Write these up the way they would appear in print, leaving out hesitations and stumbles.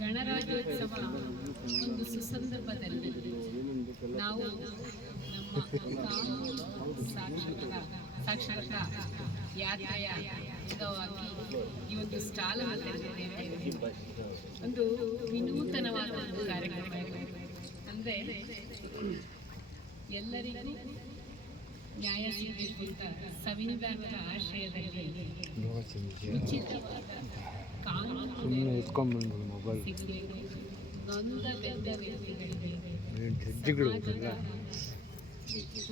ಗಣರಾಜ್ಯೋತ್ಸವ ಒಂದು ಸುಸಂದರ್ಭದಲ್ಲಿ ನಾವು ನಮ್ಮ ಸಾಕ್ಷರತಾ ಯಾತ್ರೆಯ ಅಂಗವಾಗಿ ಈ ಒಂದು ಸ್ಟಾಲ್ ಅನ್ನು ತೆಗೆದಿದ್ದೇವೆ. ಒಂದು ವಿನೂತನವಾದ ಒಂದು ಕಾರ್ಯಕ್ರಮ ಅಂದರೆ ಎಲ್ಲರಿಗೂ ನ್ಯಾಯ ಸಿಗಬೇಕು ಅಂತ ಸಂವಿಧಾನದ ಆಶಯದಲ್ಲಿ ಉಚಿತವಾದ ಕಾನೂನು ಸಿಗಬೇಕು. ನೊಂದ ಬೆಂದ ವ್ಯಕ್ತಿಗಳಿಗೆ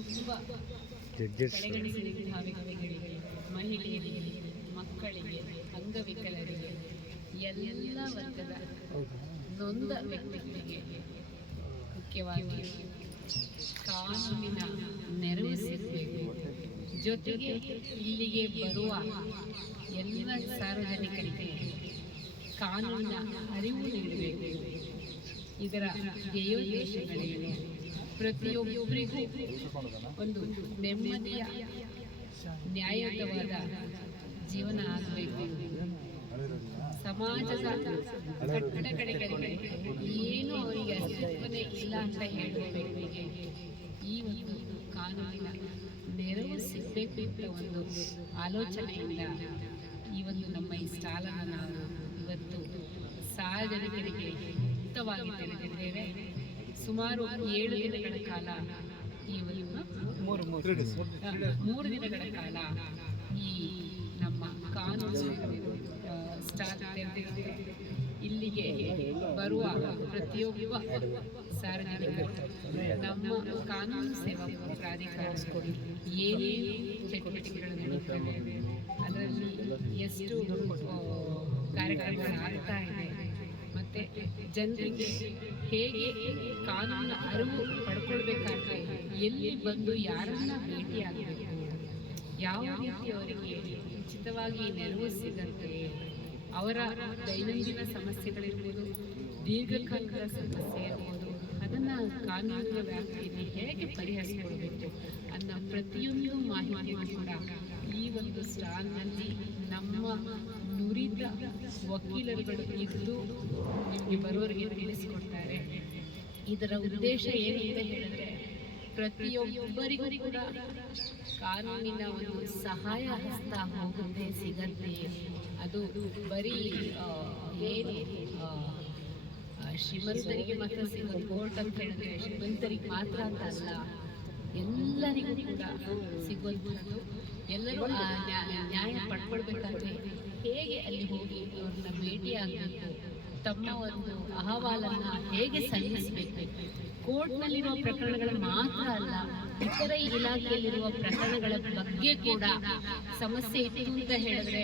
ತುಂಬ ಕಡೆಗಣಿಸಿದಂತಹ ವ್ಯಕ್ತಿಗಳಿಗೆ, ಮಹಿಳೆಯರಿಗೆ, ಮಕ್ಕಳಿಗೆ, ಅಂಗವಿಕಲರಿಗೆ, ಎಲ್ಲ ವರ್ಗದ ನೊಂದ ವ್ಯಕ್ತಿಗಳಿಗೆ ಮುಖ್ಯವಾಗಿ ಕಾನೂನಿನ ನೆರವು ಸಿಗಬೇಕು. ಜೊತೆಗೆ ಇಲ್ಲಿಗೆ ಬರುವ ಎಲ್ಲ ಸಾರ್ವಜನಿಕರಿಗೆ ಕಾನೂನಿನ ಅರಿವು ನೀಡಬೇಕು. ಇದರ ಧ್ಯೇಯೋದ್ದೇಶಗಳೇನು? ಪ್ರತಿಯೊಬ್ಬರಿಗೂ ಒಂದು ನೆಮ್ಮದಿಯ ನ್ಯಾಯಯುತವಾದ ಜೀವನ ಆಗಬೇಕು. ಸಮಾಜದ ಕಟ್ಟಡ ಕಡೆಗಳಿಗೆ ಏನು ಅವರಿಗೆ ಅಸ್ತಿತ್ವನೇ ಇಲ್ಲ ಅಂತ ಹೇಳುವ ವ್ಯಕ್ತಿಗೆ ಈ ಒಂದು ಕಾನೂನಿನ ನೆರವು ಸಿಗಬೇಕು ಅಂತ ಒಂದು ಆಲೋಚನೆಯಿಂದ ಈ ಒಂದು ನಮ್ಮ ಈ ಸ್ಟಾಲನ್ನು ನಾವು ಇವತ್ತು ಸಾರ್ವಜನಿಕರಿಗೆ ಮುಕ್ತವಾಗಿ ತೆರೆದಿದ್ದೇವೆ. ಸುಮಾರು 7 ದಿನಗಳ ಕಾಲ ಈ ಒಂದು 3 ದಿನಗಳ ಕಾಲ ಈ ನಮ್ಮ ಕಾನೂನು ಸ್ಟಾಲ್ ತೆರೆದಿರುತ್ತೆ. ಇಲ್ಲಿಗೆ ಬರುವ ಪ್ರತಿಯೊಬ್ಬ ಸಾರ್ವಜನಿಕರು ನಮ್ಮ ಕಾನೂನು ಸೇವಾ ಪ್ರಾಧಿಕಾರ ಏನೇನು ಚಟುವಟಿಕೆಗಳು ನಡೆಯುತ್ತವೆ, ಅದರಲ್ಲಿ ಎಷ್ಟು ಕಾರ್ಯಕ್ರಮಗಳು ಆಗ್ತಾ ಇದೆ, ಮತ್ತು ಜನರಿಗೆ ಹೇಗೆ ಕಾನೂನು ಅರಿವು ಪಡ್ಕೊಳ್ಬೇಕಾದ್ರೆ ಎಲ್ಲಿ ಬಂದು ಯಾರನ್ನ ಭೇಟಿಯಾಗಬೇಕು, ಯಾವ ರೀತಿ ಅವರಿಗೆ ಉಚಿತವಾಗಿ ನೆರವು ಸಿಗತ್ತೆ, ಅವರ ದೈನಂದಿನ ಸಮಸ್ಯೆಗಳಿರ್ಬೋದು, ದೀರ್ಘಕಾಲದ ಸಮಸ್ಯೆ ಇರ್ಬೋದು, ಅದನ್ನು ಕಾನೂನಿನ ವ್ಯಾಪ್ತಿಯಲ್ಲಿ ಹೇಗೆ ಪರಿಹರಿಸಿಕೊಳ್ಬೇಕು ಅನ್ನೋ ಪ್ರತಿಯೊಂದು ಮಾಹಿತಿಯನ್ನು ಕೂಡ ಈ ಒಂದು ಸ್ಟಾಲ್ನಲ್ಲಿ ನಮ್ಮ ನುರಿತ ವಕೀಲರುಗಳು ಇದ್ದು ನಿಮಗೆ ಬರೋರಿಗೆ ತಿಳಿಸಿಕೊಡ್ತಾರೆ. ಇದರ ಉದ್ದೇಶ ಏನು ಅಂತ ಹೇಳಿದ್ರೆ, ಪ್ರತಿಯೊಬ್ಬರಿಗೂ ಕೂಡ ಕಾನೂನಿನ ಒಂದು ಸಹಾಯ ಹಸ್ತ ಹೋಗುತ್ತೆ, ಸಿಗತ್ತೆ. ಅದು ಬರೀ ಏನು ಶ್ರೀಮಂತರಿಗೆ ಮಾತ್ರ ಸಿಗೋದು ಕೋರ್ಟ್ ಅಂತ ಹೇಳಿದ್ರೆ ಶ್ರೀಮಂತರಿಗೆ ಮಾತ್ರ ಅಂತ ಅಲ್ಲ, ಎಲ್ಲರಿಗೂ ಕೂಡ ಸಿಗುವಂಥದ್ದು. ಎಲ್ಲರೂ ನ್ಯಾಯ ಪಡ್ಕೊಳ್ಬೇಕಾದ್ರೆ ಹೇಗೆ ಅಲ್ಲಿ ಹೋಗಿ ಅವ್ರನ್ನ ಭೇಟಿಯಾಗಬೇಕು, ತಮ್ಮ ಒಂದು ಅಹವಾಲನ್ನು ಹೇಗೆ ಸಲ್ಲಿಸಬೇಕು, ಕೋರ್ಟ್ನಲ್ಲಿರುವ ಪ್ರಕರಣಗಳು ಮಾತ್ರ ಅಲ್ಲ, ಇತರೆ ಇಲಾಖೆಯಲ್ಲಿರುವ ಪ್ರಕರಣಗಳ ಬಗ್ಗೆ ಕೂಡ ಸಮಸ್ಯೆ ಇತ್ತು ಅಂತ ಹೇಳಿದ್ರೆ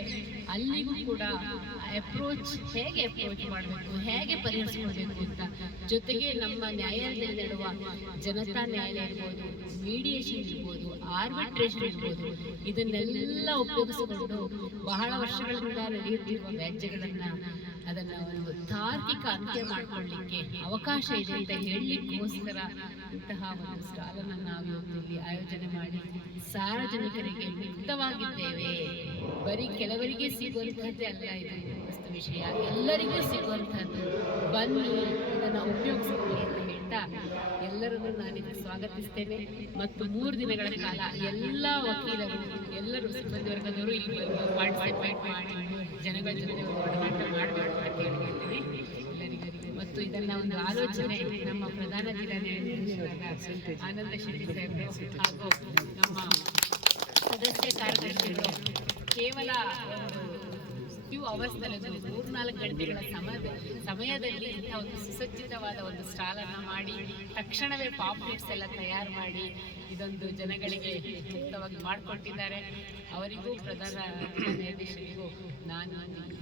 ಅಲ್ಲಿಗೂ ಕೂಡ ಹೇಗೆ ಅಪ್ರೋಚ್ ಮಾಡಬೇಕು, ಹೇಗೆ ಪರಿಹರಿಸಿಕೊಳ್ಬೇಕು ಅಂತ, ಜೊತೆಗೆ ನಮ್ಮ ನ್ಯಾಯಾಲಯದಲ್ಲಿ ನಡೆಯುವ ಜನತಾ ನ್ಯಾಯಾಲಯ ಇರ್ಬೋದು, ಮೀಡಿಯೇಷನ್ ಇರ್ಬೋದು, ಆರ್ಬಿಟ್ರೇಷನ್ ಇರ್ಬೋದು, ಇದನ್ನೆಲ್ಲ ಉಪಯೋಗಿಸಿಕೊಂಡು ಬಹಳ ವರ್ಷಗಳಿಂದ ನಡೆಯುತ್ತಿರುವ ವ್ಯಾಜ್ಯಗಳನ್ನು ಅದನ್ನು ಒಂದು ತಾರ್ಕಿಕ ಅಂತ್ಯ ಮಾಡಿಕೊಳ್ಳಲಿಕ್ಕೆ ಅವಕಾಶ ಇದೆ ಅಂತ ಹೇಳಲಿಕ್ಕೋಸ್ಕರ ಇಂತಹ ಒಂದು ಸ್ಟಾಲನ್ನು ನಾವು ಇವತ್ತಿಲ್ಲಿ ಆಯೋಜನೆ ಮಾಡಿ ಸಾರ್ವಜನಿಕರಿಗೆ ಮುಕ್ತವಾಗಿದ್ದೇವೆ. ಬರೀ ಕೆಲವರಿಗೆ ಸಿಗುವಂಥದ್ದೇ ಅಲ್ಲ ಇದು ವಸ್ತು ವಿಷಯ, ಎಲ್ಲರಿಗೂ ಸಿಗುವಂಥದ್ದು. ಬನ್ನಿ, ಇದನ್ನು ಉಪಯೋಗಿಸಿಕೊಳ್ಳಿ ಅಂತ ಹೇಳ್ತಾ ಎಲ್ಲರನ್ನು ನಾನಿಲ್ಲಿ ಸ್ವಾಗತಿಸ್ತೇನೆ. ಮತ್ತು 3 ದಿನಗಳ ಕಾಲ ಎಲ್ಲ ವಕೀಲರು, ಎಲ್ಲರೂ ಸಿಬ್ಬಂದಿ ವರ್ಗದವರು ಇಲ್ಲಿ ಬಂದು ಪಾರ್ಟಿಸಿಪೇಟ್ ಮಾಡಿ ಜನಗಳ ಜೊತೆ ಒಡನಾಟ ಮಾಡಬೇಕು ಅಂತ ಕೇಳ್ಕೊಳ್ತೀನಿ ಎಲ್ಲರಿಗೂ. ಮತ್ತು ಇದನ್ನ ಒಂದು ಆಲೋಚನೆ ನಮ್ಮ ಪ್ರಧಾನ ಜಿಲ್ಲಾ ನ್ಯಾಯಾಧೀಶರಾದ ಆನಂದ ಶೆಟ್ಟಿ ಸಾಹೇಬರು ಹಾಗೂ ನಮ್ಮ ಸದಸ್ಯ ಕಾರ್ಯದರ್ಶಿಗಳು ಕೇವಲ ಫ್ಯೂ ಅವರ್ಸ್ನಲ್ಲಿ 3-4 ಗಂಟೆಗಳ ಸಮಯದಲ್ಲಿ ಇಂಥ ಒಂದು ಸುಸಜ್ಜಿತವಾದ ಒಂದು ಸ್ಟಾಲನ್ನು ಮಾಡಿ ತಕ್ಷಣವೇ ಪಾಂಪ್ಲೆಟ್ಸ್ ಎಲ್ಲ ತಯಾರು ಮಾಡಿ ಇದೊಂದು ಜನಗಳಿಗೆ ಮುಕ್ತವಾಗಿ ಮಾಡಿಕೊಟ್ಟಿದ್ದಾರೆ. ಅವರಿಗೂ ಪ್ರಧಾನ ನಿರ್ದೇಶಕರಿಗೂ ನಾನು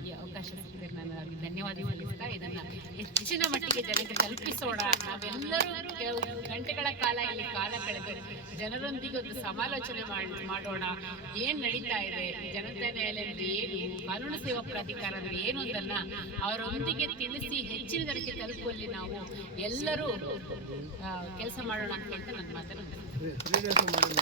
ಈ ಅವಕಾಶ ಸಿಕ್ಕಿದೆ, ನಾನು ಅವರಿಗೆ ಧನ್ಯವಾದ ಸಲ್ಲಿಸ್ತಾ ಇದನ್ನು ಹೆಚ್ಚಿನ ಮಟ್ಟಿಗೆ ಜನಕ್ಕೆ ತಲುಪಿಸೋಣ. ನಾವೆಲ್ಲರೂ ಕೆಲವು ಗಂಟೆಗಳ ಕಾಲ ಇಲ್ಲಿ ಕಾಲ ಕಳೆದು ಜನರೊಂದಿಗೆ ಒಂದು ಸಮಾಲೋಚನೆ ಮಾಡೋಣ. ಏನು ನಡೀತಾ ಇದೆ, ಜನತಾ ನ್ಯಾಯಾಲಯದಲ್ಲಿ ಏನು, ಕಾನೂನು ಸೇವಾ ಪ್ರಾಧಿಕಾರ ಅಂದರೆ ಏನು ಅಂತಲ್ಲ ಅವರೊಂದಿಗೆ ತಿಳಿಸಿ ಹೆಚ್ಚಿನ ಜನಕ್ಕೆ ತಲುಪುವಲ್ಲಿ ನಾವು ಎಲ್ಲರೂ ಕೆಲಸ ಮಾಡೋಣ ಅಂತ ನನ್ನ ಮಾತನ್ನು